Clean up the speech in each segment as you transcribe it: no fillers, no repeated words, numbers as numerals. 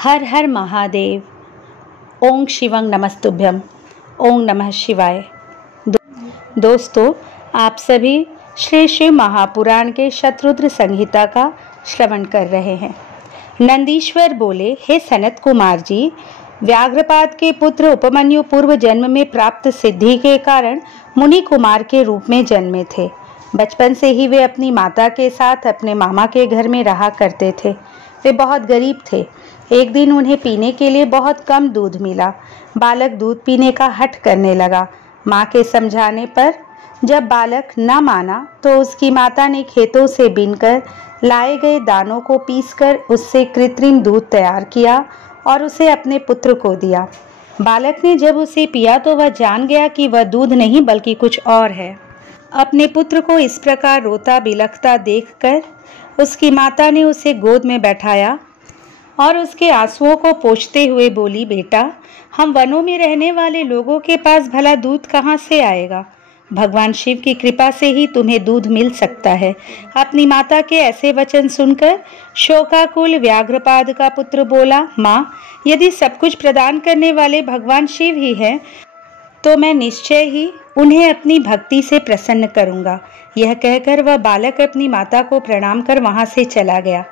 हर हर महादेव। ओम शिवं नमस्तुभ्यम। ओम नमः शिवाय। दोस्तों, आप सभी श्री शिव महापुराण के शतरुद्र संहिता का श्रवण कर रहे हैं। नंदीश्वर बोले, हे सनत कुमार जी, व्याघ्रपाद के पुत्र उपमन्यु पूर्व जन्म में प्राप्त सिद्धि के कारण मुनि कुमार के रूप में जन्मे थे। बचपन से ही वे अपनी माता के साथ अपने मामा के घर में रहा करते थे। वे बहुत गरीब थे। एक दिन उन्हें पीने के लिए बहुत कम दूध मिला। बालक दूध पीने का हठ करने लगा। माँ के समझाने पर जब बालक न माना तो उसकी माता ने खेतों से बीनकर लाए गए दानों को पीसकर उससे कृत्रिम दूध तैयार किया और उसे अपने पुत्र को दिया। बालक ने जब उसे पिया तो वह जान गया कि वह दूध नहीं बल्कि कुछ और है। अपने पुत्र को इस प्रकार रोता बिलखता देखकर उसकी माता ने उसे गोद में बैठाया और उसके आंसुओं को पोंछते हुए बोली, बेटा, हम वनों में रहने वाले लोगों के पास भला दूध कहाँ से आएगा? भगवान शिव की कृपा से ही तुम्हें दूध मिल सकता है। अपनी माता के ऐसे वचन सुनकर शोकाकुल व्याघ्रपाद का पुत्र बोला, माँ, यदि सब कुछ प्रदान करने वाले भगवान शिव ही हैं, तो मैं निश्चय ही उन्हें अपनी भक्ति से प्रसन्न करूंगा। यह कहकर वह बालक अपनी माता को प्रणाम कर वहां से चला गया।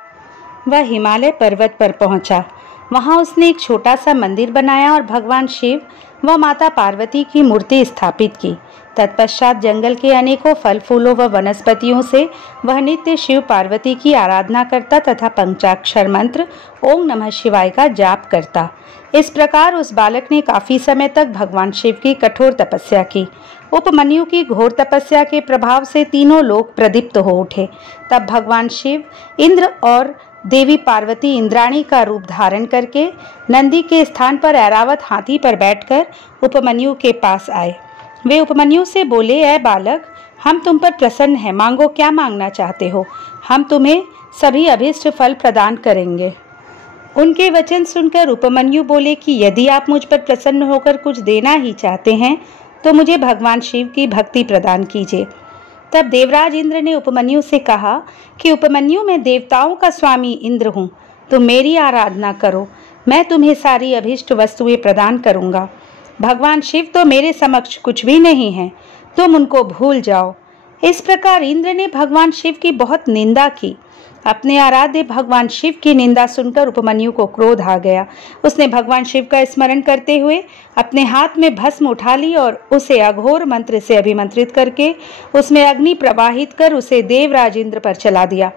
वह हिमालय पर्वत पर पहुंचा। वहां उसने एक छोटा सा मंदिर बनाया और भगवान शिव व माता पार्वती की मूर्ति स्थापित की। तत्पश्चात जंगल के अनेकों फल फूलों व वनस्पतियों से वह नित्य शिव पार्वती की आराधना करता तथा पंचाक्षर मंत्र ओम नमः शिवाय का जाप करता। इस प्रकार उस बालक ने काफी समय तक भगवान शिव की कठोर तपस्या की। उपमन्यु की घोर तपस्या के प्रभाव से तीनों लोक प्रदीप्त हो उठे। तब भगवान शिव इंद्र और देवी पार्वती इंद्राणी का रूप धारण करके नंदी के स्थान पर ऐरावत हाथी पर बैठकर उपमन्यु के पास आए। वे उपमन्यु से बोले, ऐ बालक, हम तुम पर प्रसन्न हैं, मांगो, क्या मांगना चाहते हो? हम तुम्हें सभी अभीष्ट फल प्रदान करेंगे। उनके वचन सुनकर उपमन्यु बोले कि यदि आप मुझ पर प्रसन्न होकर कुछ देना ही चाहते हैं तो मुझे भगवान शिव की भक्ति प्रदान कीजिए। तब देवराज इंद्र ने उपमन्यु से कहा कि उपमन्यु, मैं देवताओं का स्वामी इंद्र हूँ, तुम मेरी आराधना करो, मैं तुम्हें सारी अभीष्ट वस्तुएं प्रदान करूँगा। भगवान शिव तो मेरे समक्ष कुछ भी नहीं है, तुम उनको भूल जाओ। इस प्रकार इंद्र ने भगवान शिव की बहुत निंदा की। अपने आराध्य भगवान शिव की निंदा सुनकर उपमन्यु को क्रोध आ गया। उसने भगवान शिव का स्मरण करते हुए अपने हाथ में भस्म उठा ली और उसे अघोर मंत्र से अभिमंत्रित करके उसमें अग्नि प्रवाहित कर उसे देवराज इंद्र पर चला दिया।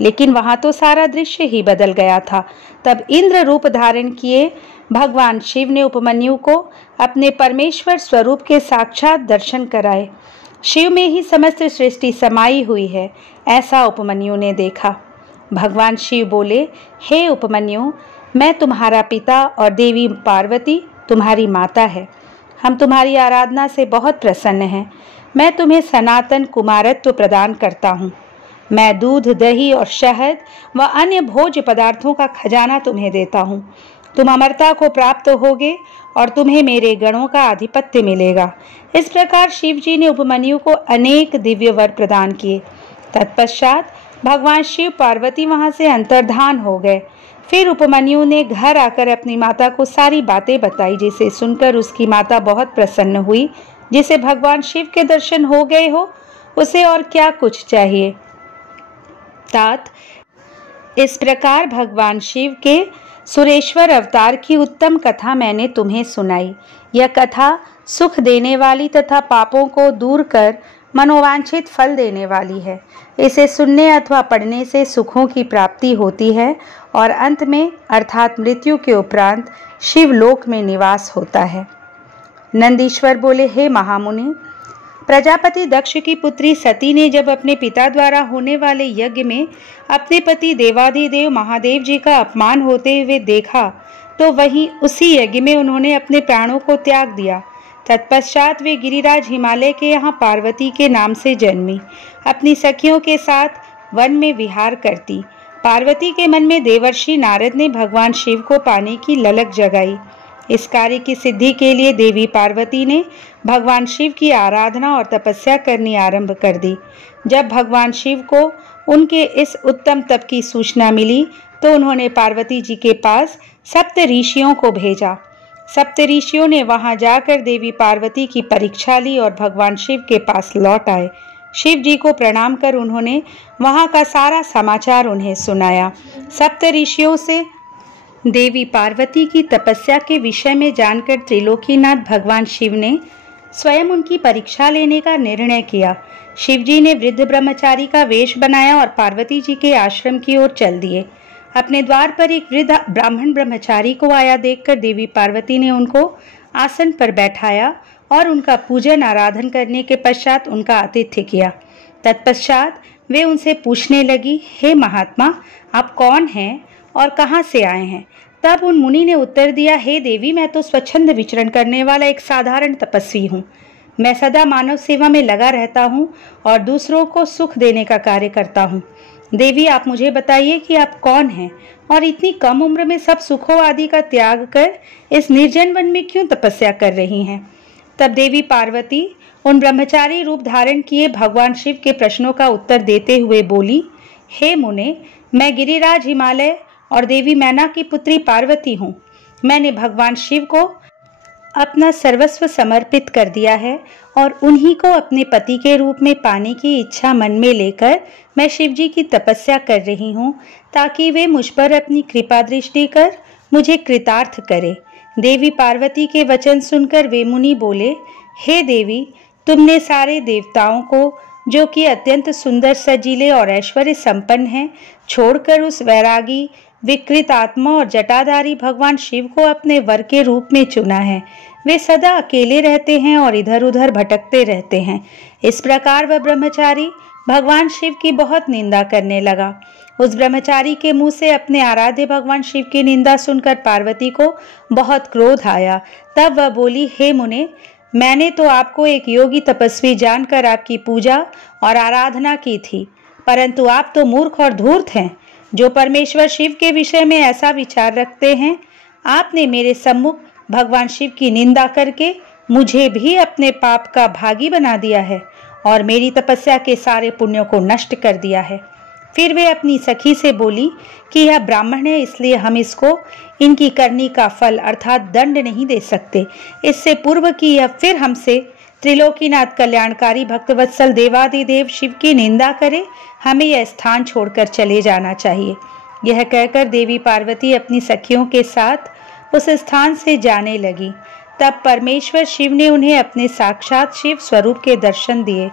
लेकिन वहां तो सारा दृश्य ही बदल गया था। तब इंद्र रूप धारण किए भगवान शिव ने उपमन्यु को अपने परमेश्वर स्वरूप के साक्षात दर्शन कराए। शिव में ही समस्त सृष्टि समाई हुई है, ऐसा उपमन्यु ने देखा। भगवान शिव बोले, हे उपमन्यु, मैं तुम्हारा पिता और देवी पार्वती तुम्हारी माता है। हम तुम्हारी आराधना से बहुत प्रसन्न हैं। मैं तुम्हें सनातन कुमारत्व प्रदान करता हूँ। मैं दूध, दही और शहद व अन्य भोज्य पदार्थों का खजाना तुम्हें देता हूँ। तुम अमरता को प्राप्त होगे और तुम्हें मेरे गणों का आधिपत्य मिलेगा। इस प्रकार शिव जी ने उपमन्यु को अनेक दिव्य वर प्रदान किए। तत्पश्चात भगवान शिव पार्वती वहां से अंतर्धान हो गए। फिर उपमन्यु ने घर आकर अपनी माता को सारी बातें बताई, जिसे सुनकर उसकी माता बहुत प्रसन्न हुई। जिसे भगवान शिव के दर्शन हो गए हो, उसे और क्या कुछ चाहिए। तात, इस प्रकार भगवान शिव के सुरेश्वर अवतार की उत्तम कथा मैंने तुम्हें सुनाई। यह कथा सुख देने वाली तथा पापों को दूर कर मनोवांछित फल देने वाली है। इसे सुनने अथवा पढ़ने से सुखों की प्राप्ति होती है और अंत में अर्थात मृत्यु के उपरांत शिवलोक में निवास होता है। नंदीश्वर बोले, हे महामुनि, प्रजापति दक्ष की पुत्री सती ने जब अपने पिता द्वारा होने वाले यज्ञ में अपने पति देवाधिदेव महादेव जी का अपमान होते हुए देखा तो वहीं उसी यज्ञ में उन्होंने अपने प्राणों को त्याग दिया। तत्पश्चात वे गिरिराज हिमालय के यहाँ पार्वती के नाम से जन्मी। अपनी सखियों के साथ वन में विहार करती। पार्वती के मन में देवर्षि नारद ने भगवान शिव को पाने की ललक जगाई। इस कार्य की सिद्धि के लिए देवी पार्वती ने भगवान शिव की आराधना और तपस्या करनी आरंभ कर दी। जब भगवान शिव को उनके इस उत्तम तप की सूचना मिली तो उन्होंने पार्वती जी के पास सप्त ऋषियों को भेजा। सप्त ऋषियों ने वहां जाकर देवी पार्वती की परीक्षा ली और भगवान शिव के पास लौट आए। शिव जी को प्रणाम कर उन्होंने वहां का सारा समाचार उन्हें सुनाया। सप्त ऋषियों से देवी पार्वती की तपस्या के विषय में जानकर त्रिलोकीनाथ भगवान शिव ने स्वयं उनकी परीक्षा लेने का निर्णय किया। शिव जी ने वृद्ध ब्रह्मचारी का वेश बनाया और पार्वती जी के आश्रम की ओर चल दिए। अपने द्वार पर एक वृद्ध ब्राह्मण ब्रह्मचारी को आया देखकर देवी पार्वती ने उनको आसन पर बैठाया और उनका पूजन आराधन करने के पश्चात उनका आतिथ्य किया। तत्पश्चात वे उनसे पूछने लगी, हे महात्मा, आप कौन हैं और कहाँ से आए हैं? तब उन मुनि ने उत्तर दिया, हे देवी, मैं तो स्वच्छंद विचरण करने वाला एक साधारण तपस्वी हूँ। मैं सदा मानव सेवा में लगा रहता हूँ और दूसरों को सुख देने का कार्य करता हूँ। देवी, आप मुझे बताइए कि आप कौन हैं और इतनी कम उम्र में सब सुखों आदि का त्याग कर इस निर्जन वन में क्यों तपस्या कर रही हैं? तब देवी पार्वती उन ब्रह्मचारी रूप धारण किए भगवान शिव के प्रश्नों का उत्तर देते हुए बोली, हे मुने, मैं गिरिराज हिमालय और देवी मैना की पुत्री पार्वती हूँ। मैंने भगवान शिव को अपना सर्वस्व समर्पित कर दिया है और उन्हीं को अपने पति के रूप में पाने की इच्छा मन में लेकर मैं शिव जी की तपस्या कर रही हूँ, ताकि वे मुझ पर अपनी कृपा दृष्टि कर मुझे कृतार्थ करे। देवी पार्वती के वचन सुनकर वे मुनि बोले, हे देवी, तुमने सारे देवताओं को, जो कि अत्यंत सुंदर, सजीले और ऐश्वर्य संपन्न हैं, छोड़कर उस वैरागी, विकृत आत्मा और जटाधारी भगवान शिव को अपने वर के रूप में चुना है। वे सदा अकेले रहते हैं और इधर उधर भटकते रहते हैं। इस प्रकार वह ब्रह्मचारी भगवान शिव की बहुत निंदा करने लगा। उस ब्रह्मचारी के मुंह से अपने आराध्य भगवान शिव की निंदा सुनकर पार्वती को बहुत क्रोध आया। तब वह बोली, हे मुने, मैंने तो आपको एक योगी तपस्वी जानकर आपकी पूजा और आराधना की थी, परंतु आप तो मूर्ख और धूर्त हैं, जो परमेश्वर शिव के विषय में ऐसा विचार रखते हैं। आपने मेरे सम्मुख भगवान शिव की निंदा करके मुझे भी अपने पाप का भागी बना दिया है और मेरी तपस्या के सारे पुण्यों को नष्ट कर दिया है। फिर वे अपनी सखी से बोली कि यह ब्राह्मण है, इसलिए हम इसको इनकी करनी का फल अर्थात दंड नहीं दे सकते। इससे पूर्व कि यह फिर हमसे त्रिलोकीनाथ कल्याणकारी भक्तवत्सल देवादिदेव शिव की निंदा करे, हमें यह स्थान छोड़कर चले जाना चाहिए। यह कहकर देवी पार्वती अपनी सखियों के साथ उस स्थान से जाने लगी। तब परमेश्वर शिव ने उन्हें अपने साक्षात शिव स्वरूप के दर्शन दिए,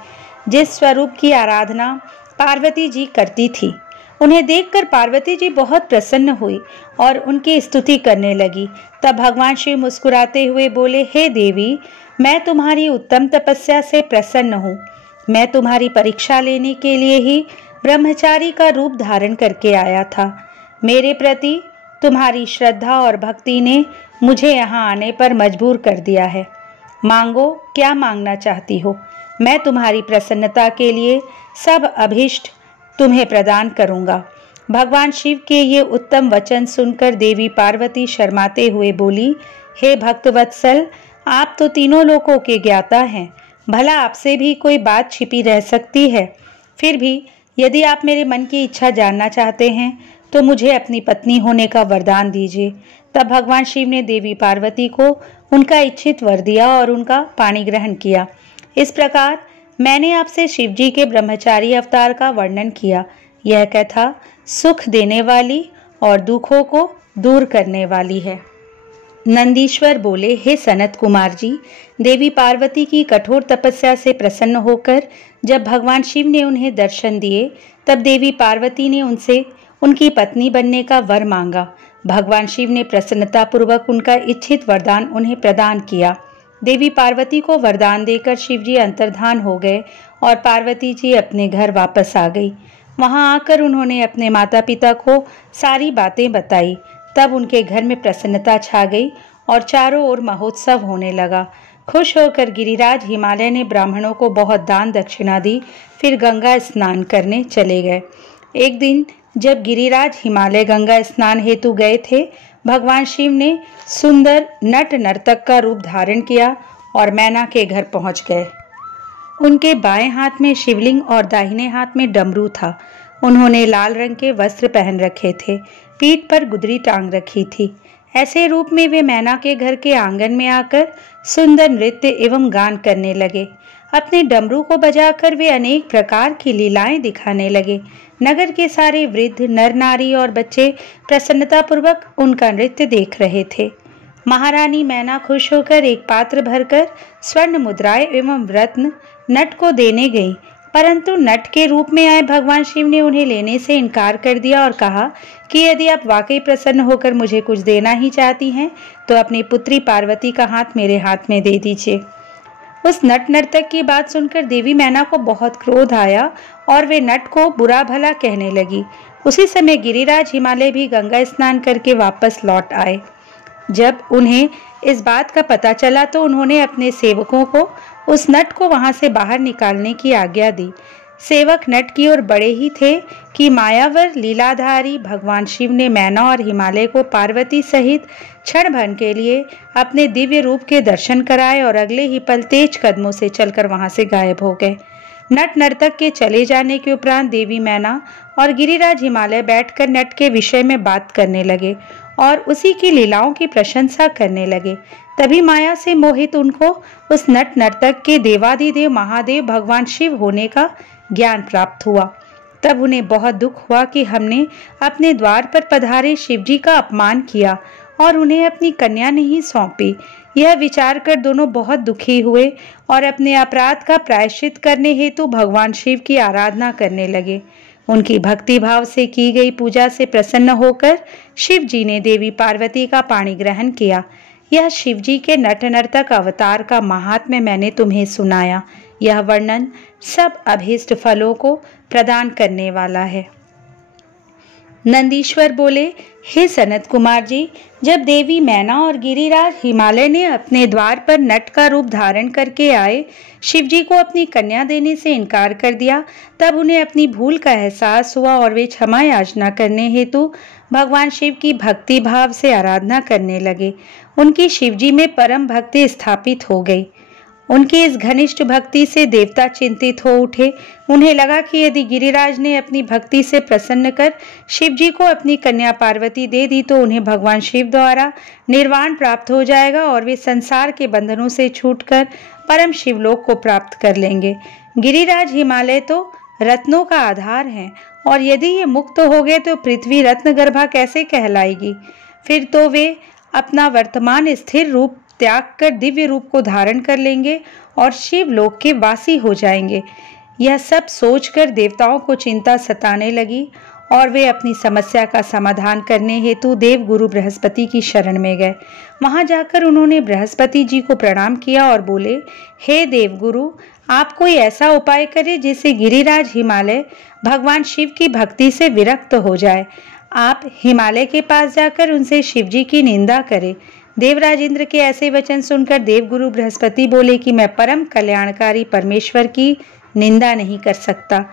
जिस स्वरूप की आराधना पार्वती जी करती थी। उन्हें देखकर पार्वती जी बहुत प्रसन्न हुई और उनकी स्तुति करने लगी। तब भगवान शिव मुस्कुराते हुए बोले, हे देवी, मैं तुम्हारी उत्तम तपस्या से प्रसन्न हूँ। मैं तुम्हारी परीक्षा लेने के लिए ही ब्रह्मचारी का रूप धारण करके आया था। मेरे प्रति तुम्हारी श्रद्धा और भक्ति ने मुझे यहाँ आने पर मजबूर कर दिया है। मांगो, क्या मांगना चाहती हो? मैं तुम्हारी प्रसन्नता के लिए सब अभीष्ट तुम्हें प्रदान करूँगा। भगवान शिव के ये उत्तम वचन सुनकर देवी पार्वती शर्माते हुए बोली, हे भक्तवत्सल, आप तो तीनों लोकों के ज्ञाता हैं, भला आपसे भी कोई बात छिपी रह सकती है? फिर भी यदि आप मेरे मन की इच्छा जानना चाहते हैं तो मुझे अपनी पत्नी होने का वरदान दीजिए। तब भगवान शिव ने देवी पार्वती को उनका इच्छित वर दिया और उनका पाणी ग्रहण किया। इस प्रकार मैंने आपसे शिव जी के ब्रह्मचारी अवतार का वर्णन किया। यह कथा सुख देने वाली और दुखों को दूर करने वाली है। नंदीश्वर बोले, हे सनत कुमार जी, देवी पार्वती की कठोर तपस्या से प्रसन्न होकर जब भगवान शिव ने उन्हें दर्शन दिए, तब देवी पार्वती ने उनसे उनकी पत्नी बनने का वर मांगा। भगवान शिव ने प्रसन्नतापूर्वक उनका इच्छित वरदान उन्हें प्रदान किया। देवी पार्वती को वरदान देकर शिव जी अंतर्धान हो गए और पार्वती जी अपने घर वापस आ गई। वहां आकर उन्होंने अपने माता पिता को सारी बातें बताई। तब उनके घर में प्रसन्नता छा गई और चारों ओर महोत्सव होने लगा। खुश होकर गिरिराज हिमालय ने ब्राह्मणों को बहुत दान दक्षिणा दी, फिर गंगा स्नान करने चले गए। एक दिन जब गिरिराज हिमालय गंगा स्नान हेतु गए थे, भगवान शिव ने सुंदर नट नर्तक का रूप धारण किया और मैना के घर पहुंच गए। उनके बाएं हाथ में शिवलिंग और दाहिने हाथ में डमरू था। उन्होंने लाल रंग के वस्त्र पहन रखे थे। पीठ पर गुदरी टांग रखी थी। ऐसे रूप में वे मैना के घर के आंगन में आकर सुंदर नृत्य एवं गान करने लगे। अपने डमरू को बजाकर वे अनेक प्रकार की लीलाएं दिखाने लगे। नगर के सारे वृद्ध, नर नारी और बच्चे प्रसन्नतापूर्वक उनका नृत्य देख रहे थे। महारानी मैना खुश होकर एक पात्र भरकर स्वर्ण मुद्राएं एवं रत्न नट को देने गई, परंतु नट के रूप में आए भगवान शिव ने उन्हें लेने से इनकार कर दिया और कहा कि यदि आप वाकई प्रसन्न होकर मुझे कुछ देना ही चाहती हैं तो अपनी पुत्री पार्वती का हाथ मेरे हाथ में दे दीजिए। उस नट नर्तक की बात सुनकर देवी मैना को बहुत क्रोध आया और वे नट को बुरा भला कहने लगी। उसी समय गिरिराज हिमालय भी गंगा स्नान करके वापस लौट आए। जब उन्हें इस बात का पता चला तो उन्होंने अपने सेवकों को उस नट को वहां से बाहर निकालने की आज्ञा दी। सेवक नट की ओर बड़े ही थे कि मायावर लीलाधारी भगवान शिव ने मैना और हिमालय को पार्वती सहित क्षण भर के लिए अपने दिव्य रूप के दर्शन कराए और अगले ही पल तेज कदमों से चलकर वहां से गायब हो गए। नट नर्तक के चले जाने के उपरांत देवी मैना और गिरिराज हिमालय बैठकर नट के विषय में बात करने लगे और उसी की लीलाओं की प्रशंसा करने लगे। तभी माया से मोहित उनको उस नट नर्तक के देवाधिदेव महादेव भगवान शिव होने का ज्ञान प्राप्त हुआ। तब उन्हें बहुत दुख हुआ कि हमने अपने द्वार पर पधारे शिवजी का अपमान किया और उन्हें अपनी कन्या नहीं सौंपी। यह विचार कर दोनों बहुत दुखी हुए और अपने अपराध का प्रायश्चित करने हेतु भगवान शिव की आराधना करने लगे। उनकी भक्ति भाव से की गई पूजा से प्रसन्न होकर शिव जी ने देवी पार्वती का पाणी ग्रहण किया। यह शिव जी के नट नर्तक अवतार का महात्म्य मैंने तुम्हें सुनाया। यह वर्णन सब अभीष्ट फलों को प्रदान करने वाला है। नंदीश्वर बोले, हे सनत कुमार जी, जब देवी मैना और गिरिराज हिमालय ने अपने द्वार पर नट का रूप धारण करके आए, शिवजी को अपनी कन्या देने से इनकार कर दिया, तब उन्हें अपनी भूल का एहसास हुआ और वे क्षमा याचना करने हेतु भगवान शिव की भक्ति भाव से आराधना करने लगे। उनकी शिवजी में परम भक्ति स्थापित हो गई। उनकी इस घनिष्ठ भक्ति से देवता चिंतित हो उठे। उन्हें लगा कि यदि गिरिराज ने अपनी भक्ति से प्रसन्न कर शिवजी को अपनी कन्या पार्वती दे दी तो उन्हें भगवान शिव द्वारा निर्वाण प्राप्त हो जाएगा और वे संसार के बंधनों से छूटकर परम शिवलोक को प्राप्त कर लेंगे। गिरिराज हिमालय तो रत्नों का आधार है और यदि ये मुक्त हो गए तो पृथ्वी रत्न गर्भा कैसे कहलाएगी। फिर तो वे अपना वर्तमान स्थिर रूप त्याग कर दिव्य रूप को धारण कर लेंगे और शिव लोक के वासी हो जाएंगे। यह सब सोचकर देवताओं को चिंता सताने लगी और वे अपनी समस्या का समाधान करने हेतु देव गुरु बृहस्पति की शरण में गए। वहां जाकर उन्होंने बृहस्पति जी को प्रणाम किया और बोले, हे देव गुरु, आप कोई ऐसा उपाय करें जिससे गिरिराज हिमालय भगवान शिव की भक्ति से विरक्त हो जाए। आप हिमालय के पास जाकर उनसे शिवजी की निंदा करें। देवराज इंद्र के ऐसे वचन सुनकर देवगुरु बृहस्पति बोले कि मैं परम कल्याणकारी परमेश्वर की निंदा नहीं कर सकता।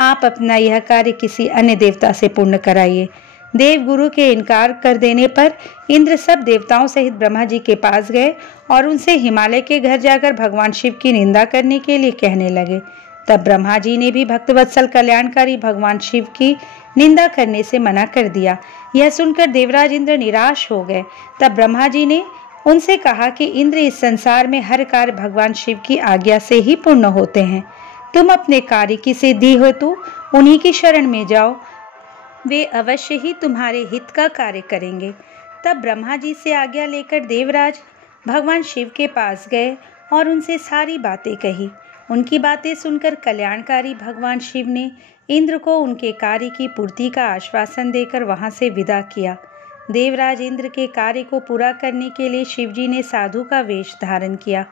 आप अपना यह कार्य किसी अन्य देवता से पूर्ण कराइए। देवगुरु के इनकार कर देने पर इंद्र सब देवताओं सहित ब्रह्मा जी के पास गए और उनसे हिमालय के घर जाकर भगवान शिव की निंदा करने के लिए कहने लगे। तब ब्रह्मा जी ने भी भक्तवत्सल कल्याणकारी भगवान शिव की निंदा करने से मना कर दिया। यह सुनकर देवराज इंद्र निराश हो गए। तब ब्रह्मा जी ने उनसे कहा कि इंद्र, इस संसार में हर कार्य भगवान शिव की आज्ञा से ही पूर्ण होते हैं। तुम अपने कार्य की सिद्धि हेतु उन्हीं की शरण में जाओ, वे अवश्य ही तुम्हारे हित का कार्य करेंगे। तब ब्रह्मा जी से आज्ञा लेकर देवराज भगवान शिव के पास गए और उनसे सारी बातें कही। उनकी बातें सुनकर कल्याणकारी भगवान शिव ने इंद्र को उनके कार्य की पूर्ति का आश्वासन देकर वहां से विदा किया। देवराज इंद्र के कार्य को पूरा करने के लिए शिवजी ने साधु का वेश धारण किया।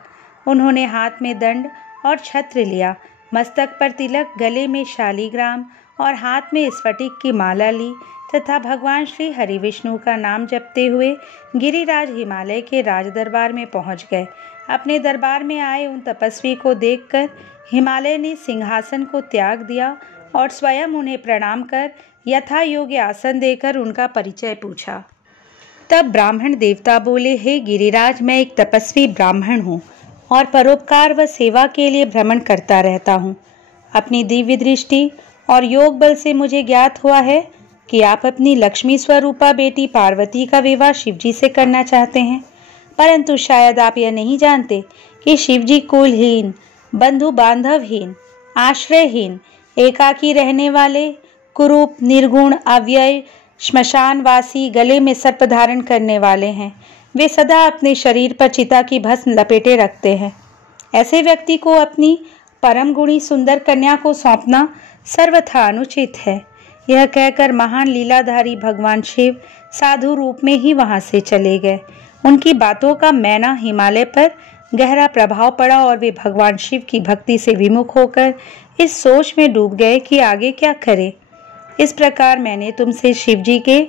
उन्होंने हाथ में दंड और छत्र लिया, मस्तक पर तिलक, गले में शालीग्राम और हाथ में स्फटिक की माला ली तथा भगवान श्री हरि विष्णु का नाम जपते हुए गिरिराज हिमालय के राज दरबार में पहुंच गए। अपने दरबार में आए उन तपस्वी को देखकर हिमालय ने सिंहासन को त्याग दिया और स्वयं उन्हें प्रणाम कर यथा योग्य आसन देकर उनका परिचय पूछा। तब ब्राह्मण देवता बोले, हे गिरिराज, मैं एक तपस्वी ब्राह्मण हूँ और परोपकार व सेवा के लिए भ्रमण करता रहता हूँ। अपनी दिव्य दृष्टि और योग बल से मुझे ज्ञात हुआ है कि आप अपनी लक्ष्मी स्वरूपा बेटी पार्वती का विवाह शिवजी से करना चाहते हैं, परंतु शायद आप यह नहीं जानते कि शिवजी कुलहीन, बंधु बांधवहीन, आश्रयहीन, एकाकी रहने वाले, कुरूप, निर्गुण, अव्यय, श्मशानवासी, गले में सर्प धारण करने वाले हैं। वे सदा अपने शरीर पर चिता की भस्म लपेटे रखते हैं। ऐसे व्यक्ति को अपनी परम गुणी सुंदर कन्या को सौंपना सर्वथा अनुचित है। यह कहकर महान लीलाधारी भगवान शिव साधु रूप में ही वहां से चले गए। उनकी बातों का मैना हिमालय पर गहरा प्रभाव पड़ा और वे भगवान शिव की भक्ति से विमुख होकर इस सोच में डूब गए कि आगे क्या करें। इस प्रकार मैंने तुमसे शिवजी के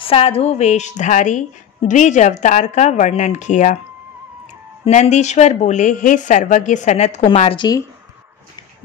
साधु वेशधारी द्विज अवतार का वर्णन किया। नंदीश्वर बोले, हे सर्वज्ञ सनत कुमार जी,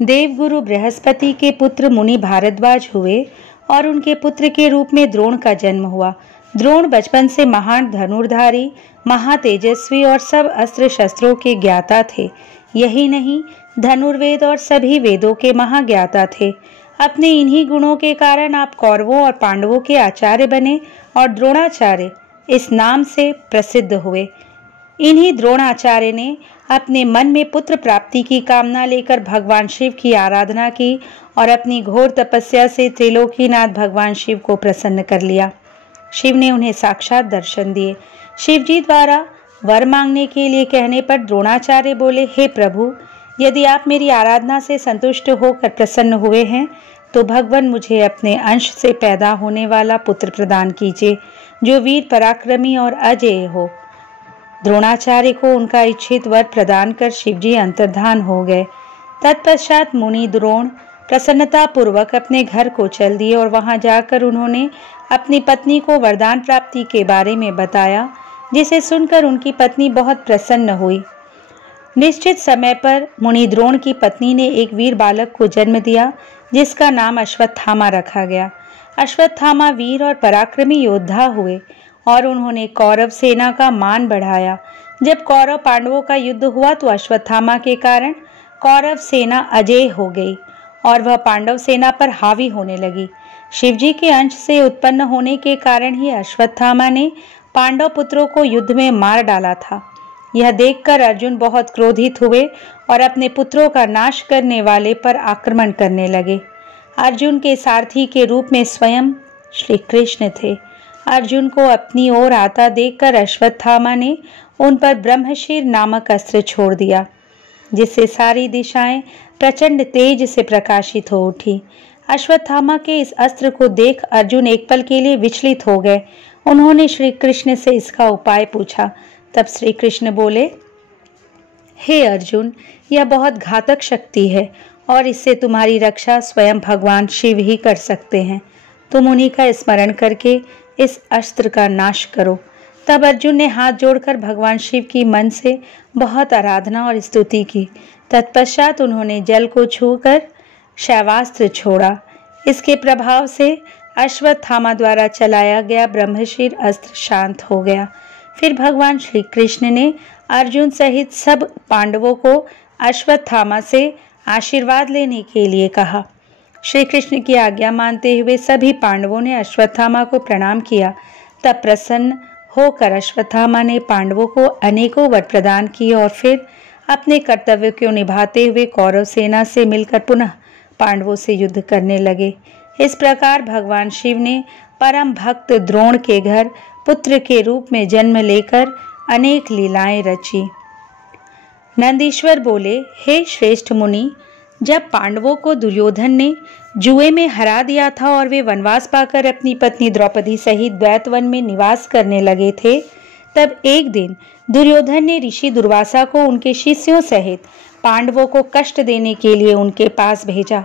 देवगुरु बृहस्पति के पुत्र मुनि भारद्वाज हुए और उनके पुत्र के रूप में द्रोण का जन्म हुआ। द्रोण बचपन से महान धनुर्धारी, महातेजस्वी और सब अस्त्र शस्त्रों के ज्ञाता थे। यही नहीं, धनुर्वेद और सभी वेदों के महाज्ञाता थे। अपने इन्हीं गुणों के कारण आप कौरवों और पांडवों के आचार्य बने और द्रोणाचार्य इस नाम से प्रसिद्ध हुए। इन्हीं द्रोणाचार्य ने अपने मन में पुत्र प्राप्ति की कामना लेकर भगवान शिव की आराधना की और अपनी घोर तपस्या से त्रिलोकीनाथ भगवान शिव को प्रसन्न कर लिया। शिव ने उन्हें साक्षात दर्शन दिए। शिवजी द्वारा वर मांगने के लिए कहने पर द्रोणाचार्य बोले, हे प्रभु, यदि आप मेरी आराधना से संतुष्ट होकर प्रसन्न हुए हैं तो भगवान मुझे अपने अंश से पैदा होने वाला पुत्र प्रदान कीजिए, जो वीर पराक्रमी और अजेय हो। द्रोणाचार्य को उनका इच्छित वर प्रदान कर शिवजी अंतर्धान हो गए। तत्पश्चात मुनि द्रोण प्रसन्नता पूर्वक अपने घर को चल दिए और वहां जाकर उन्होंने अपनी पत्नी को वरदान प्राप्ति के बारे में बताया, जिसे सुनकर उनकी पत्नी बहुत प्रसन्न हुई। निश्चित समय पर मुनि द्रोण की पत्नी ने एक वीर बालक को जन्म दिया, जिसका नाम अश्वत्थामा रखा गया। अश्वत्थामा वीर और पराक्रमी योद्धा हुए और उन्होंने कौरव सेना का मान बढ़ाया। जब कौरव पांडवों का युद्ध हुआ तो अश्वत्थामा के कारण कौरव सेना अजेय हो गई और वह पांडव सेना पर हावी होने लगी। शिवजी के अंश से उत्पन्न होने के कारण ही अश्वत्थामा ने पांडव पुत्रों को युद्ध में मार डाला था। यह देखकर अर्जुन बहुत क्रोधित हुए और अपने पुत्रों का नाश करने वाले पर आक्रमण करने लगे। अर्जुन के सारथी के रूप में स्वयं श्री कृष्ण थे। अर्जुन को अपनी ओर आता देखकर अश्वत्थामा ने उन पर ब्रह्मशीर नामक अस्त्र छोड़ दिया, जिससे सारी दिशाएं प्रचंड तेज से प्रकाशित हो उठी। अश्वत्थामा के इस अस्त्र को देख अर्जुन एक पल के लिए विचलित हो गए। उन्होंने श्री कृष्ण से इसका उपाय पूछा। तब श्री कृष्ण बोले, हे अर्जुन, यह बहुत घातक शक्ति है और इससे तुम्हारी रक्षा स्वयं भगवान शिव ही कर सकते हैं। तुम उन्हीं का स्मरण करके इस अस्त्र का नाश करो। तब अर्जुन ने हाथ जोड़कर भगवान शिव की मन से बहुत आराधना और स्तुति की। तत्पश्चात उन्होंने जल को छूकर शैवास्त्र छोड़ा। इसके प्रभाव से अश्वत्थामा द्वारा चलाया गया ब्रह्मशीर अस्त्र शांत हो गया। फिर भगवान श्री कृष्ण ने अर्जुन सहित सब पांडवों को अश्वत्थामा से आशीर्वाद लेने के लिए कहा। श्री कृष्ण की आज्ञा मानते हुए सभी पांडवों ने अश्वत्थामा को प्रणाम किया। तब प्रसन्न होकर अश्वत्थामा ने पांडवों को अनेकों वर प्रदान किए और फिर अपने कर्तव्य को निभाते हुए कौरव सेना से मिलकर पुनः पांडवों से युद्ध करने लगे। इस प्रकार भगवान शिव ने परम भक्त द्रोण के घर पुत्र के रूप में जन्म लेकर अनेक लीलाएं रची। नंदीश्वर बोले, हे श्रेष्ठ मुनि, जब पांडवों को दुर्योधन ने जुए में हरा दिया था और वे वनवास पाकर अपनी पत्नी द्रौपदी सहित द्वैतवन में निवास करने लगे थे, तब एक दिन दुर्योधन ने ऋषि दुर्वासा को उनके शिष्यों सहित पांडवों को कष्ट देने के लिए उनके पास भेजा।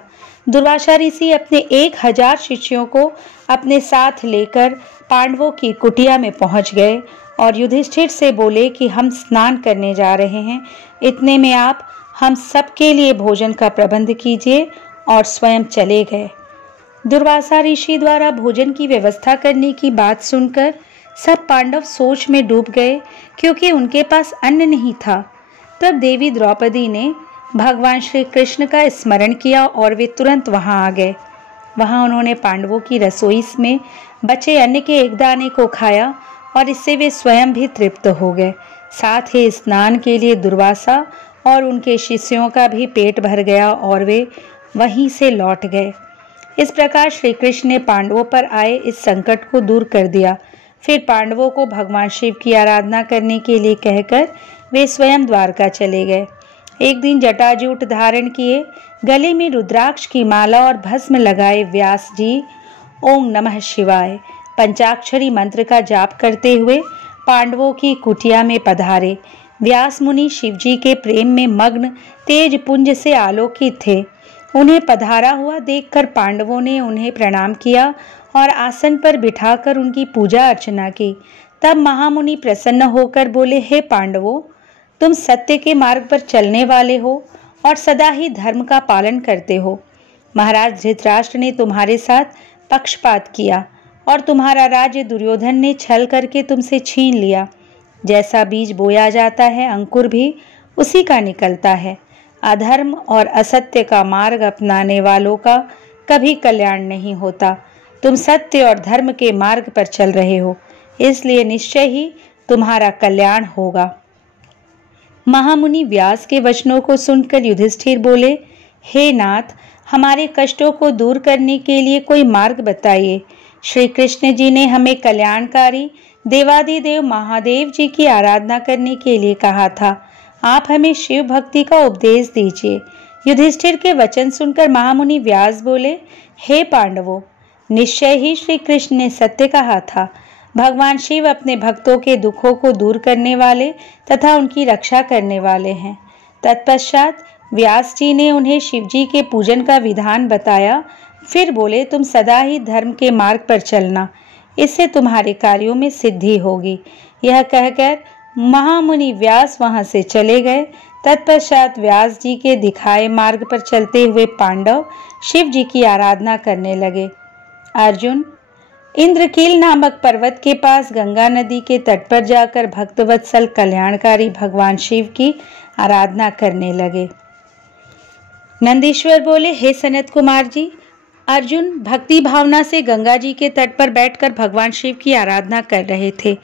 दुर्वासा ऋषि अपने 1000 शिष्यों को अपने साथ लेकर पांडवों की कुटिया में पहुंच गए और युधिष्ठिर से बोले कि हम स्नान करने जा रहे हैं, इतने में आप हम सबके लिए भोजन का प्रबंध कीजिए, और स्वयं चले गए। दुर्वासा ऋषि द्वारा भोजन की व्यवस्था करने की बात सुनकर सब पांडव सोच में डूब गए, क्योंकि उनके पास अन्न नहीं था। तब देवी द्रौपदी ने भगवान श्री कृष्ण का स्मरण किया और वे तुरंत वहां आ गए। वहां उन्होंने पांडवों की रसोई में बचे अन्न के एक दाने को खाया और इससे वे स्वयं भी तृप्त हो गए। साथ ही स्नान के लिए दुर्वासा और उनके शिष्यों का भी पेट भर गया और वे वहीं से लौट गए। इस प्रकार श्री कृष्ण ने पांडवों पर आए इस संकट को दूर कर दिया। फिर पांडवों को भगवान शिव की आराधना करने के लिए कहकर वे स्वयं द्वारका चले गए। एक दिन जटाजूट धारण किए, गले में रुद्राक्ष की माला और भस्म लगाए व्यास जी ओम नमः शिवाय पंचाक्षरी मंत्र का जाप करते हुए पांडवों की कुटिया में पधारे। व्यास मुनि शिव जी के प्रेम में मग्न तेज पुंज से आलोकित थे। उन्हें पधारा हुआ देखकर पांडवों ने उन्हें प्रणाम किया और आसन पर बिठाकर उनकी पूजा अर्चना की। तब महामुनि प्रसन्न होकर बोले, हे पांडवों, तुम सत्य के मार्ग पर चलने वाले हो और सदा ही धर्म का पालन करते हो। महाराज धृतराष्ट्र ने तुम्हारे साथ पक्षपात किया और तुम्हारा राज्य दुर्योधन ने छल करके तुमसे छीन लिया। जैसा बीज बोया जाता है, अंकुर भी उसी का निकलता है। अधर्म और असत्य का मार्ग अपनाने वालों का कभी कल्याण नहीं होता। तुम सत्य और धर्म के मार्ग पर चल रहे हो, इसलिए निश्चय ही तुम्हारा कल्याण होगा। महामुनि व्यास के वचनों को सुनकर युधिष्ठिर बोले, हे नाथ, हमारे कष्टों को दूर करने के लिए कोई मार्ग बताइए। श्री कृष्ण जी ने हमें कल्याणकारी देवादिदेव महादेव जी की आराधना करने के लिए कहा था। आप हमें शिव भक्ति का उपदेश दीजिए। युधिष्ठिर के वचन सुनकर महामुनि व्यास बोले, हे पांडवों, निश्चय ही श्री कृष्ण ने सत्य कहा था। भगवान शिव अपने भक्तों के दुखों को दूर करने वाले तथा उनकी रक्षा करने वाले हैं। तत्पश्चात व्यास जी ने उन्हें शिव जी के पूजन का विधान बताया। फिर बोले, तुम सदा ही धर्म के मार्ग पर चलना, इससे तुम्हारे कार्यों में सिद्धि होगी। यह कहकर महामुनि व्यास वहां से चले गए। तत्पश्चात व्यास जी के दिखाए मार्ग पर चलते हुए पांडव शिव जी की आराधना करने लगे। अर्जुन इंद्रकील नामक पर्वत के पास गंगा नदी के तट पर जाकर भक्तवत्सल कल्याणकारी भगवान शिव की आराधना करने लगे। नंदीश्वर बोले, हे सनत कुमार जी, अर्जुन भक्ति भावना से गंगा जी के तट पर बैठकर भगवान शिव की आराधना कर रहे थे।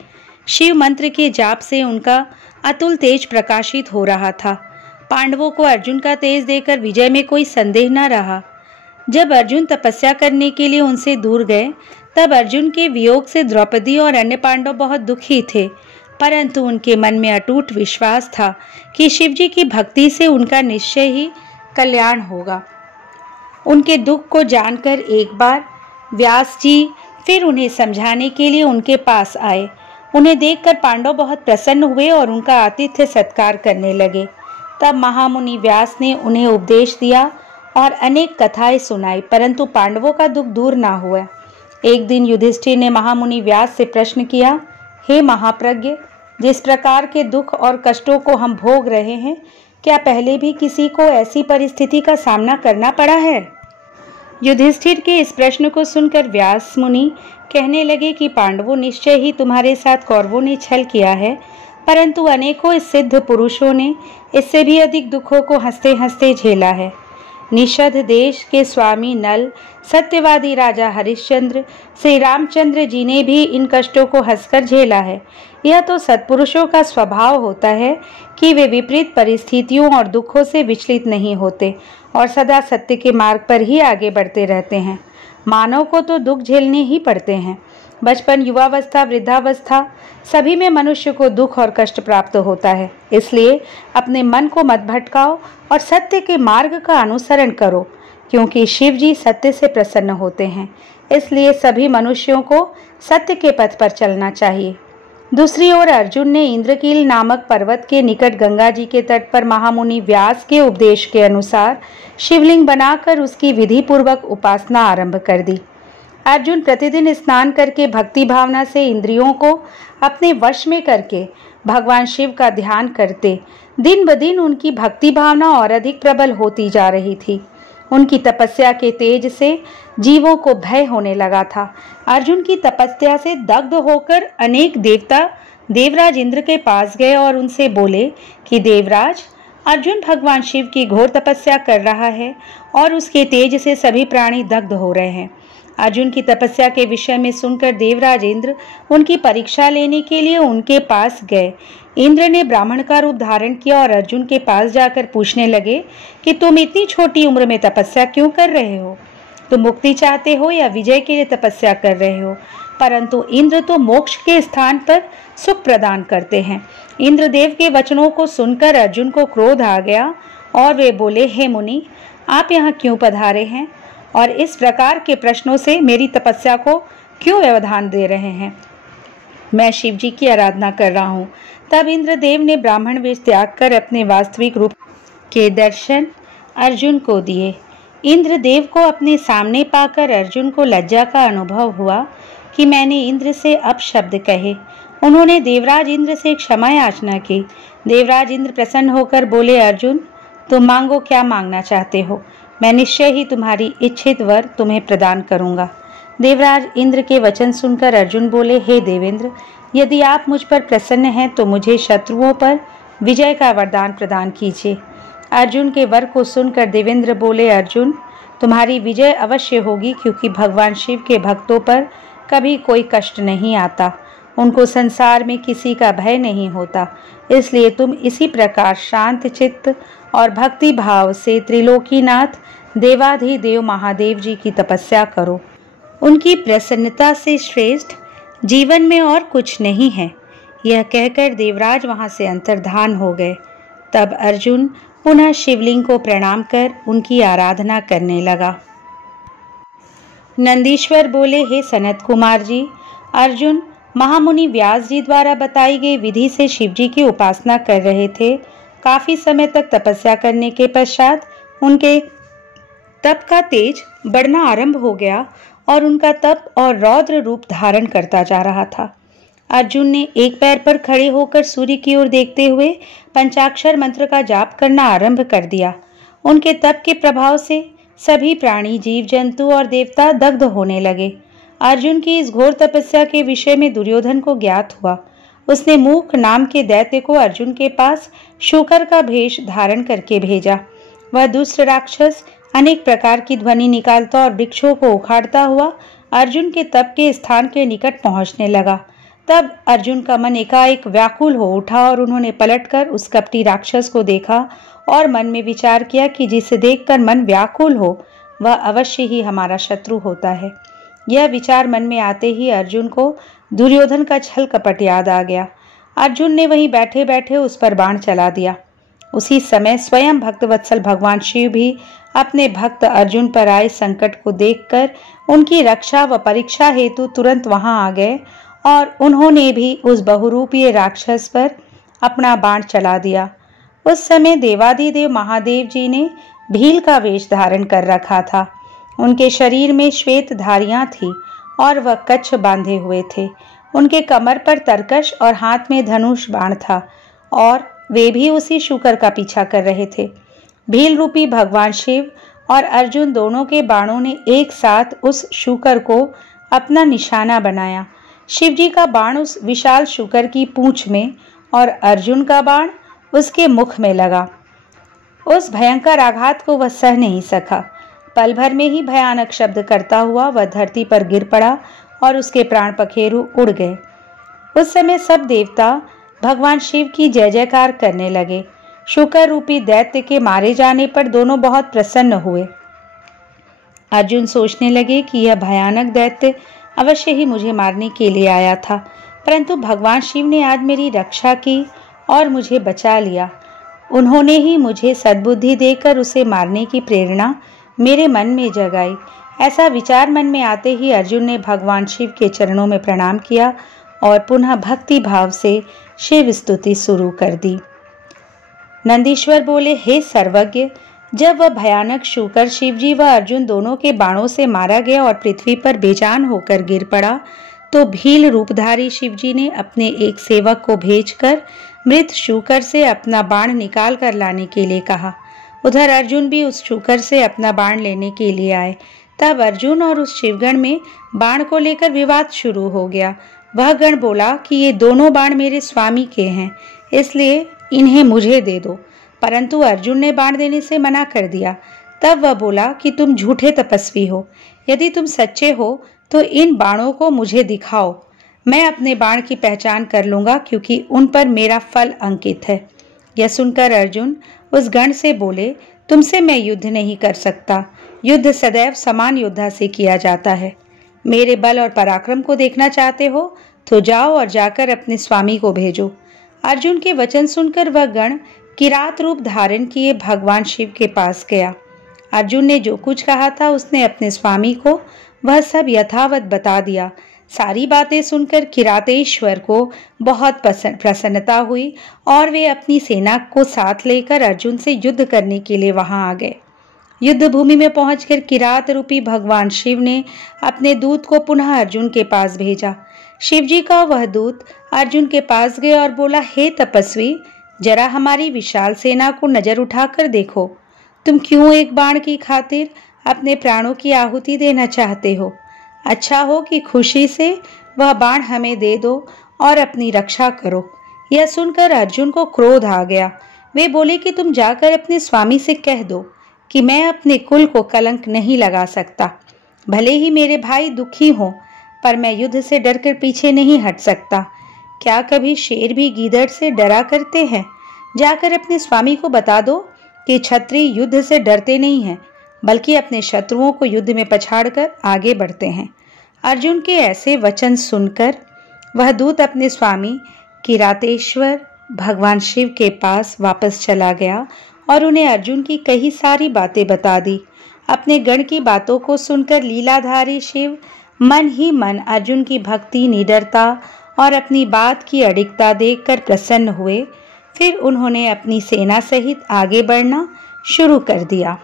शिव मंत्र के जाप से उनका अतुल तेज प्रकाशित हो रहा था। पांडवों को अर्जुन का तेज देकर विजय में कोई संदेह न रहा। जब अर्जुन तपस्या करने के लिए उनसे दूर गए, तब अर्जुन के वियोग से द्रौपदी और अन्य पांडव बहुत दुखी थे, परंतु उनके मन में अटूट विश्वास था कि शिव जी की भक्ति से उनका निश्चय ही कल्याण होगा। उनके दुख को जानकर एक बार व्यास जी फिर उन्हें समझाने के लिए उनके पास आए। उन्हें देखकर पांडव बहुत प्रसन्न हुए और उनका आतिथ्य सत्कार करने लगे। तब महामुनि व्यास ने उन्हें उपदेश दिया और अनेक कथाएं सुनाई, परंतु पांडवों का दुख दूर ना हुआ। एक दिन युधिष्ठिर ने महामुनि व्यास से प्रश्न किया, हे महाप्रज्ञ, जिस प्रकार के दुख और कष्टों को हम भोग रहे हैं, क्या पहले भी किसी को ऐसी परिस्थिति का सामना करना पड़ा है? युधिष्ठिर के इस प्रश्न को सुनकर व्यास मुनि कहने लगे कि पांडवों, निश्चय ही तुम्हारे साथ कौरवों ने छल किया है, परंतु अनेकों सिद्ध पुरुषों ने इससे भी अधिक दुखों को हंसते हंसते झेला है। निषद देश के स्वामी नल, सत्यवादी राजा हरिश्चंद्र, श्री रामचंद्र जी ने भी इन कष्टों को हंसकर झेला है। यह तो सत्पुरुषों का स्वभाव होता है कि वे विपरीत परिस्थितियों और दुखों से विचलित नहीं होते और सदा सत्य के मार्ग पर ही आगे बढ़ते रहते हैं। मानव को तो दुख झेलने ही पड़ते हैं। बचपन, युवावस्था, वृद्धावस्था, सभी में मनुष्य को दुख और कष्ट प्राप्त होता है। इसलिए अपने मन को मत भटकाओ और सत्य के मार्ग का अनुसरण करो, क्योंकि शिव जी सत्य से प्रसन्न होते हैं। इसलिए सभी मनुष्यों को सत्य के पथ पर चलना चाहिए। दूसरी ओर अर्जुन ने इंद्रकील नामक पर्वत के निकट गंगा जी के तट पर महामुनि व्यास के उपदेश के अनुसार शिवलिंग बनाकर उसकी विधि पूर्वक उपासना आरंभ कर दी। अर्जुन प्रतिदिन स्नान करके भक्ति भावना से इंद्रियों को अपने वश में करके भगवान शिव का ध्यान करते। दिन ब दिन उनकी भक्ति भावना और अधिक प्रबल होती जा रही थी। उनकी तपस्या के तेज से जीवों को भय होने लगा था। अर्जुन की तपस्या से दग्ध होकर अनेक देवता देवराज इंद्र के पास गए और उनसे बोले कि देवराज, अर्जुन भगवान शिव की घोर तपस्या कर रहा है और उसके तेज से सभी प्राणी दग्ध हो रहे हैं। अर्जुन की तपस्या के विषय में सुनकर देवराज इंद्र उनकी परीक्षा लेने के लिए उनके पास गए। इंद्र ने ब्राह्मण का रूप धारण किया और अर्जुन के पास जाकर पूछने लगे कि तुम इतनी छोटी उम्र में तपस्या क्यों कर रहे हो? तुम मुक्ति चाहते हो या विजय के लिए तपस्या कर रहे हो? परंतु इंद्र तो मोक्ष के स्थान पर सुख प्रदान करते हैं। इंद्रदेव के वचनों को सुनकर अर्जुन को क्रोध आ गया और वे बोले, हे मुनि, आप यहाँ क्यों पधारे हैं और इस प्रकार के प्रश्नों से मेरी तपस्या को क्यों व्यवधान दे रहे हैं? मैं शिव जी की आराधना कर रहा हूँ। तब इंद्रदेव ने ब्राह्मण वेश त्याग कर अपने वास्तविक रूप के दर्शन अर्जुन को दिए। इंद्रदेव को अपने सामने पाकर अर्जुन को लज्जा का अनुभव हुआ कि मैंने इंद्र से अपशब्द कहे। उन्होंने देवराज इंद्र से क्षमा याचना की। देवराज इंद्र प्रसन्न होकर बोले, अर्जुन, तुम मांगो, क्या मांगना चाहते हो? मैं निश्चय ही तुम्हारी इच्छित वर तुम्हें प्रदान करूंगा। देवराज इंद्र के वचन सुनकर अर्जुन बोले, हे देवेंद्र, यदि आप मुझ पर प्रसन्न हैं तो मुझे शत्रुओं पर विजय का वरदान प्रदान कीजिए। अर्जुन के वर को सुनकर देवेंद्र बोले, अर्जुन, तुम्हारी विजय अवश्य होगी, क्योंकि भगवान शिव के भक्तों पर कभी कोई कष्ट नहीं आता। उनको संसार में किसी का भय नहीं होता। इसलिए तुम इसी प्रकार शांत चित्त और भक्ति भाव से त्रिलोकीनाथ देवाधिदेव महादेव जी की तपस्या करो। उनकी प्रसन्नता से श्रेष्ठ जीवन में और कुछ नहीं है। यह कहकर देवराज वहां से अंतर्धान हो गए। तब अर्जुन पुनः शिवलिंग को प्रणाम कर उनकी आराधना करने लगा। नंदीश्वर बोले, हे सनत कुमार जी, अर्जुन महामुनि व्यास जी द्वारा बताई गई विधि से शिव जी की उपासना कर रहे थे। काफी समय तक तपस्या करने के पश्चात उनके तप का तेज बढ़ना आरंभ हो गया और उनका तप और रौद्र रूप धारण करता जा रहा था। अर्जुन ने एक पैर पर खड़े होकर सूर्य की ओर देखते हुए पंचाक्षर मंत्र का जाप करना आरंभ कर दिया। उनके तप के प्रभाव से सभी प्राणी, जीव जंतु और देवता दग्ध होने लगे। अर्जुन की इस घोर तपस्या के विषय में दुर्योधन को ज्ञात हुआ। उसने मूक नाम के दैत्य को अर्जुन के पास शूकर का भेष धारण करके भेजा। वह दुष्ट राक्षस अनेक प्रकार की ध्वनि निकालता और वृक्षों को उखाड़ता हुआ अर्जुन के तप के स्थान के निकट पहुंचने लगा। तब अर्जुन का मन एकाएक व्याकुल हो उठा और उन्होंने पलटकर उस कपटी राक्षस को देखा और मन में विचार किया कि जिसे देखकर मन व्याकुल हो वह अवश्य ही हमारा शत्रु होता है। यह विचार मन में आते ही अर्जुन को दुर्योधन का छल कपट याद आ गया। अर्जुन ने वहीं बैठे बैठे उस पर बाण चला दिया। उसी समय स्वयं भक्तवत्सल भगवान शिव भी अपने भक्त अर्जुन पर आए संकट को देखकर उनकी रक्षा व परीक्षा हेतु तुरंत वहां आ गए और उन्होंने भी उस बहुरूपीय राक्षस पर अपना बाण चला दिया। उस समय देवाधिदेव महादेव जी ने भील का वेश धारण कर रखा था। उनके शरीर में श्वेत धारियां थी और वह कच्छ बांधे हुए थे। उनके कमर पर तरकश और हाथ में धनुष बाण था और वे भी उसी शूकर का पीछा कर रहे थे। भील रूपी भगवान शिव और अर्जुन दोनों के बाणों ने एक साथ उस शूकर को अपना निशाना बनाया। शिव जी का बाण उस विशाल शूकर की पूंछ में और अर्जुन का बाण उसके मुख में लगा। उस भयंकर आघात को वह सह नहीं सका। पल भर में ही भयानक शब्द करता हुआ वह धरती पर गिर पड़ा और उसके प्राण पखेरु उड़ गए। उस समय सब देवता भगवान शिव की जय जयकार करने लगे। शूकर रूपी दैत्य के मारे जाने पर दोनों बहुत प्रसन्न हुए। अर्जुन सोचने लगे कि यह भयानक दैत्य अवश्य ही मुझे मारने के लिए आया था, परंतु भगवान शिव ने आज मेरी रक्षा की और मुझे बचा लिया। उन्होंने ही मुझे सद्बुद्धि देकर उसे मारने की प्रेरणा मेरे मन में जगाई। ऐसा विचार मन में आते ही अर्जुन ने भगवान शिव के चरणों में प्रणाम किया और पुनः भक्ति भाव से शिव स्तुति शुरू कर दी। नंदीश्वर बोले, हे सर्वज्ञ, जब वह भयानक शूकर शिवजी व अर्जुन दोनों के बाणों से मारा गया और पृथ्वी पर बेजान होकर गिर पड़ा, तो भील रूपधारी शिवजी ने अपने एक सेवक को भेजकर मृत शूकर से अपना बाण निकाल कर लाने के लिए कहा। उधर अर्जुन भी उस शूकर से अपना बाण लेने के लिए आए। तब अर्जुन और उस शिवगण में बाण को लेकर विवाद शुरू हो गया। वह गण बोला कि ये दोनों बाण मेरे स्वामी के हैं, इसलिए इन्हें मुझे दे दो। परंतु अर्जुन ने बाण देने से मना कर दिया। तब वह बोला कि तुम झूठे तपस्वी हो, यदि तुम सच्चे हो तो इन बाणों को मुझे दिखाओ, मैं अपने बाण की पहचान कर लूंगा क्योंकि उन पर मेरा फल अंकित है। यह सुनकर अर्जुन उस गण से बोले, तुमसे मैं युद्ध नहीं कर सकता, युद्ध सदैव समान योद्धा से किया जाता है। मेरे बल और पराक्रम को देखना चाहते हो तो जाओ और जाकर अपने स्वामी को भेजो। अर्जुन के वचन सुनकर वह गण किरात रूप धारण किए भगवान शिव के पास गया। अर्जुन ने जो कुछ कहा था उसने अपने स्वामी को वह सब यथावत बता दिया। सारी बातें सुनकर किरातेश्वर को बहुत प्रसन्नता हुई और वे अपनी सेना को साथ लेकर अर्जुन से युद्ध करने के लिए वहां आ गए। युद्ध भूमि में पहुंचकर किरात रूपी भगवान शिव ने अपने दूत को पुनः अर्जुन के पास भेजा। शिवजी का वह दूत अर्जुन के पास गया और बोला, हे तपस्वी, जरा हमारी विशाल सेना को नजर उठाकर देखो। तुम क्यों एक बाण की खातिर अपने प्राणों की आहुति देना चाहते हो? अच्छा हो कि खुशी से वह बाण हमें दे दो और अपनी रक्षा करो। यह सुनकर अर्जुन को क्रोध आ गया। वे बोले कि तुम जाकर अपने स्वामी से कह दो कि मैं अपने कुल को कलंक नहीं लगा सकता। भले ही मेरे भाई दुखी हों, पर मैं युद्ध से डरकर पीछे नहीं हट सकता। क्या कभी शेर भी गीदड़ से डरा करते हैं? जाकर अपने स्वामी को बता दो कि क्षत्रिय युद्ध से डरते नहीं हैं, बल्कि अपने शत्रुओं को युद्ध में पछाड़कर आगे बढ़ते हैं। अर्जुन के ऐसे वचन सुनकर वह दूत अपने स्वामी किरातेश्वर भगवान शिव के पास वापस चला गया और उन्हें अर्जुन की कई सारी बातें बता दी। अपने गण की बातों को सुनकर लीलाधारी शिव मन ही मन अर्जुन की भक्ति, निडरता और अपनी बात की अडिगता देखकर प्रसन्न हुए। फिर उन्होंने अपनी सेना सहित आगे बढ़ना शुरू कर दिया।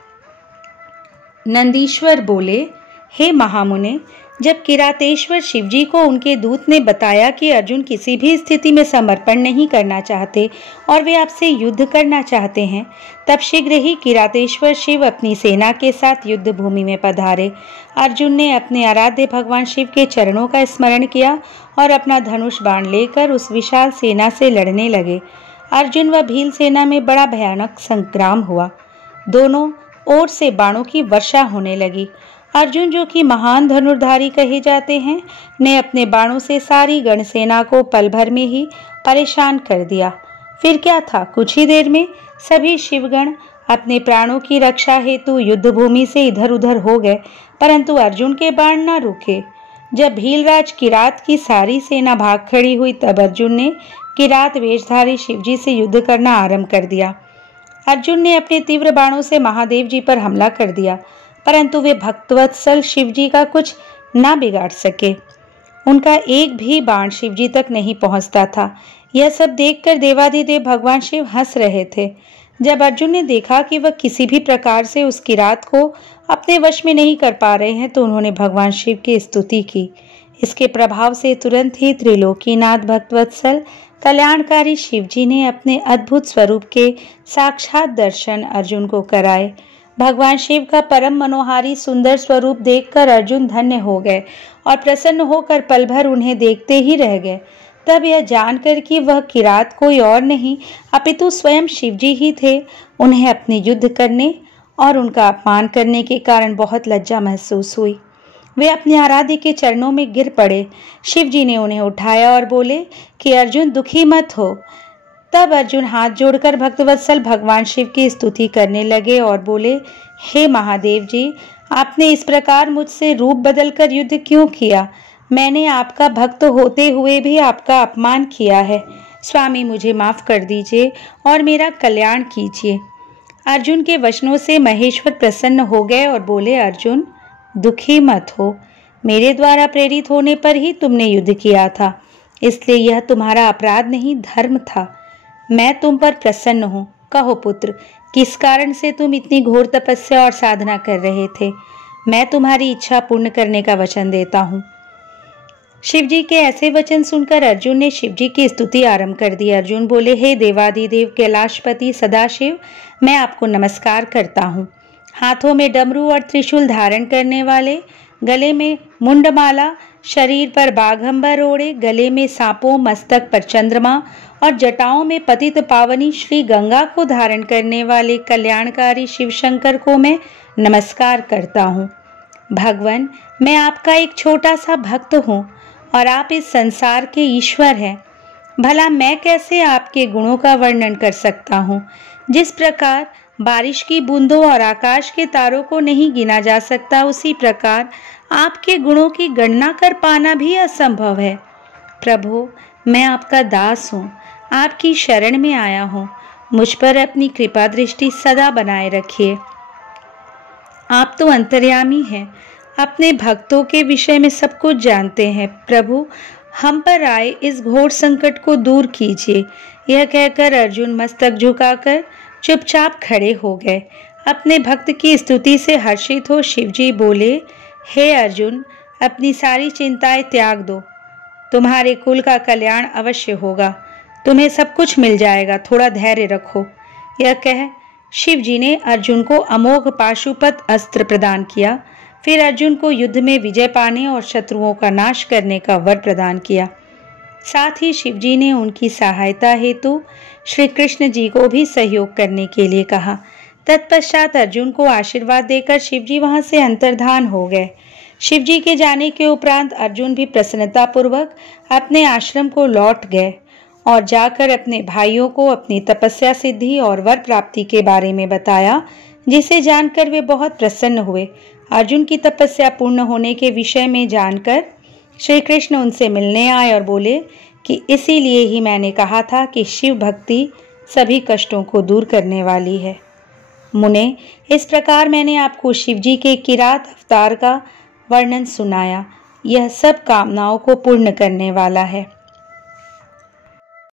नंदीश्वर बोले, हे महामुने, जब किरातेश्वर शिवजी को उनके दूत ने बताया कि अर्जुन किसी भी स्थिति में समर्पण नहीं करना चाहते और वे आपसे युद्ध करना चाहते हैं, तब शीघ्र ही किरातेश्वर शिव अपनी सेना के साथ युद्ध भूमि में पधारे। अर्जुन ने अपने आराध्य भगवान शिव के चरणों का स्मरण किया और अपना धनुष बाण लेकर उस विशाल सेना से लड़ने लगे। अर्जुन व भील सेना में बड़ा भयानक संग्राम हुआ। दोनों ओर से बाणों की वर्षा होने लगी। अर्जुन, जो कि महान धनुर्धारी कहे जाते हैं, ने अपने बाणों से सारी गणसेना को पल भर में ही परेशान कर दिया। फिर क्या था, कुछ ही देर में सभी शिवगण अपने प्राणों की रक्षा हेतु युद्ध भूमि से इधर उधर हो गए, परंतु अर्जुन के बाण न रुके। जब भीलराज किरात की सारी सेना भाग खड़ी हुई, तब अर्जुन ने किरात वेशधारी शिवजी से युद्ध करना आरंभ कर दिया। अर्जुन ने अपने तीव्र बाणों से महादेव जी पर हमला कर दिया, परंतु वे भक्तवत्सल शिवजी का कुछ ना बिगाड़ सके। उनका एक भी बाण शिवजी तक नहीं पहुंचता था। यह सब देखकर देवाधिदेव भगवान शिव हंस रहे थे। जब अर्जुन ने देखा कि वह किसी भी प्रकार से उस किरात को अपने वश में नहीं कर पा रहे हैं, तो उन्होंने भगवान शिव की स्तुति की। इसके प्रभाव से तुरंत ही त्रिलोकीनाथ भक्तवत्सल कल्याणकारी शिवजी ने अपने अद्भुत स्वरूप के साक्षात दर्शन अर्जुन को कराए। भगवान शिव का परम मनोहारी सुंदर स्वरूप देखकर अर्जुन धन्य हो गए और प्रसन्न होकर पल भर उन्हें देखते ही रह गए। तब यह जानकर कि वह किरात कोई और नहीं अपितु स्वयं शिवजी ही थे, उन्हें अपने युद्ध करने और उनका अपमान करने के कारण बहुत लज्जा महसूस हुई। वे अपने आराध्य के चरणों में गिर पड़े। शिवजी ने उन्हें उठाया और बोले कि अर्जुन, दुखी मत हो। तब अर्जुन हाथ जोड़कर भक्तवत्सल भगवान शिव की स्तुति करने लगे और बोले, हे महादेव जी, आपने इस प्रकार मुझसे रूप बदलकर युद्ध क्यों किया? मैंने आपका भक्त होते हुए भी आपका अपमान किया है। स्वामी, मुझे माफ कर दीजिए और मेरा कल्याण कीजिए। अर्जुन के वचनों से महेश्वर प्रसन्न हो गए और बोले, अर्जुन, दुखी मत हो। मेरे द्वारा प्रेरित होने पर ही तुमने युद्ध किया था, इसलिए यह तुम्हारा अपराध नहीं, धर्म था। मैं तुम पर प्रसन्न हूँ। कहो पुत्र, किस कारण से तुम इतनी घोर तपस्या और साधना कर रहे थे? मैं तुम्हारी इच्छा पूर्ण करने का वचन देता हूँ। शिवजी के ऐसे वचन सुनकर अर्जुन ने शिवजी की स्तुति आरंभ कर दी। अर्जुन बोले, हे देवाधिदेव कैलाशपति सदाशिव, मैं आपको नमस्कार करता हूँ। हाथों में डमरू और त्रिशूल धारण करने वाले गले में मुंडमाला, शरीर पर बाघंबर ओढ़े, गले में सांपों, मस्तक पर चंद्रमा और जटाओं में पतित पावनी श्री गंगा को धारण करने वाले कल्याणकारी शिव शंकर को मैं नमस्कार करता हूँ। भगवान, मैं आपका एक छोटा सा भक्त हूँ और आप इस संसार के ईश्वर हैं। भला मैं कैसे आपके गुणों का वर्णन कर सकता हूँ? जिस प्रकार बारिश की बूंदों और आकाश के तारों को नहीं गिना जा सकता, उसी प्रकार आपके गुणों की गणना कर पाना भी असंभव है। प्रभु, मैं आपका दास हूँ, आपकी शरण में आया हूँ। मुझ पर अपनी कृपा दृष्टि सदा बनाए रखिए। आप तो अंतर्यामी हैं, अपने भक्तों के विषय में सब कुछ जानते हैं। प्रभु, हम पर आए इस घोर संकट को दूर कीजिए। यह कहकर अर्जुन मस्तक झुकाकर चुपचाप खड़े हो गए। अपने भक्त की स्तुति से हर्षित हो शिवजी बोले, हे अर्जुन, अपनी सारी चिंताएं त्याग दो। तुम्हारे कुल का कल्याण अवश्य होगा, तुम्हें सब कुछ मिल जाएगा, थोड़ा धैर्य रखो। यह कह शिवजी ने अर्जुन को अमोघ पाशुपत अस्त्र प्रदान किया। फिर अर्जुन को युद्ध में विजय पाने और शत्रुओं का नाश करने का वर प्रदान किया। साथ ही शिवजी ने उनकी सहायता हेतु श्री कृष्ण जी को भी सहयोग करने के लिए कहा। तत्पश्चात अर्जुन को आशीर्वाद देकर शिवजी वहां से अंतर्धान हो गए। शिवजी के जाने के उपरांत अर्जुन भी प्रसन्नतापूर्वक अपने आश्रम को लौट गए और जाकर अपने भाइयों को अपनी तपस्या सिद्धि और वर प्राप्ति के बारे में बताया, जिसे जानकर वे बहुत प्रसन्न हुए। अर्जुन की तपस्या पूर्ण होने के विषय में जानकर श्री कृष्ण उनसे मिलने आए और बोले कि इसीलिए ही मैंने कहा था कि शिव भक्ति सभी कष्टों को दूर करने वाली है। मुने, इस प्रकार मैंने आपको शिवजी के किरात अवतार का वर्णन सुनाया। यह सब कामनाओं को पूर्ण करने वाला है।